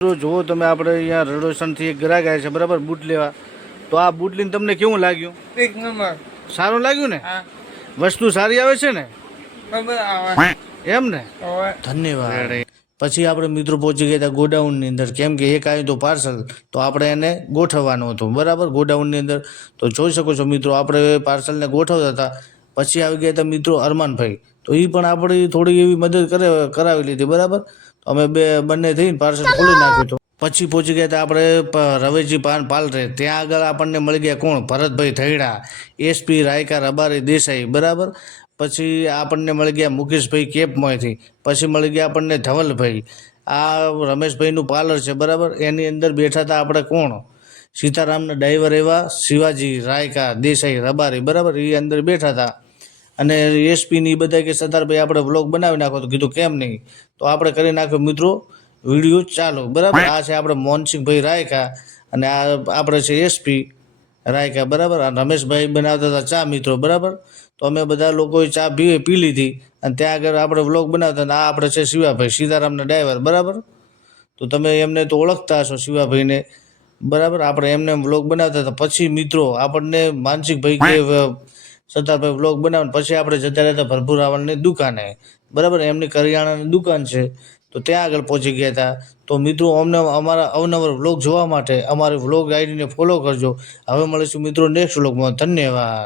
મિત્રો જુઓ તમે આપણે અહીંયા રડોસણથી એક ગ્રાહક આવ્યા છે બરાબર બૂટ લેવા. તો આ બૂટ લઈને તમને કેવું લાગ્યું? એક નંબર. સારું લાગ્યું ને? હા. વસ્તુ સારી આવે છે ને? બરાબર આવે. એમ ને? હવે ધન્યવાદ. પછી આપણે મિત્રો પહોંચી ગયા હતા ગોડાઉનની અંદર, કેમ કે એક આવ્યું તો પાર્સલ, તો આપણે એને ગોઠવવાનું હતું બરાબર ગોડાઉનની અંદર. તો જોઈ શકો છો મિત્રો આપણે પાર્સલને ગોઠવતા હતા. પછી આવી ગયા હતા મિત્રો અરમાનભાઈ, તો એ પણ આપણી થોડી એવી મદદ કરાવી લીધી બરાબર. તો અમે બંને થઈને પાર્સલ ખોલી નાખ્યું હતું. પછી પહોંચી ગયા હતા આપણે રવેજી પાન પાલરે. ત્યાં આગળ આપણને મળી ગયા કોણ? ભરતભાઈ થૈડા, એસપી રાયકા રબારી દેસાઈ બરાબર. પછી આપણને મળી ગયા મુકેશભાઈ કેપમાંથી. પછી મળી ગયા આપણને ધવલભાઈ. આ રમેશભાઈનું પાર્લર છે બરાબર. એની અંદર બેઠા હતા આપણે કોણ? સીતારામના ડ્રાઈવર એવા શિવાજી રાયકા દેસાઈ રબારી બરાબર. એ અંદર બેઠા હતા. અને એસપીની એ બધા કે સરદારભાઈ આપણે વ્લોગ બનાવી નાખો, તો કીધું કેમ નહીં. તો આપણે કરી નાખ્યો મિત્રો વિડીયો ચાલો બરાબર. આ છે આપણે મોહનસિંહભાઈ રાયકા અને આ આપણે છે એસપી રાયકા બરાબર. આ રમેશભાઈ બનાવતા હતા ચા મિત્રો બરાબર. તો અમે બધા લોકોએ ચા પી લીધી અને ત્યાં આગળ આપણે વ્લોગ બનાવતા. અને આ આપણે છે શિવાભાઈ સીતારામના ડ્રાઈવર બરાબર. તો તમે એમને તો ઓળખતા હશો શિવાભાઈને બરાબર. આપણે એમને વ્લોગ બનાવતા હતા. પછી મિત્રો આપણને માનસિકભાઈ કે સરદારભાઈ વ્લોગ બનાવે. પછી આપણે જતા રહેતા ભરપૂર રાવણની દુકાને બરાબર. એમની કરિયાણાની દુકાન છે, તો ત્યાં આગળ પહોંચી ગયા હતા. તો મિત્રો અમને અમારા અવનવર વ્લોગ જોવા માટે અમારી વ્લોગ આઈડીને ફોલો કરજો. હવે મળીશું મિત્રો નેક્સ્ટ વ્લોગમાં. ધન્યવાદ.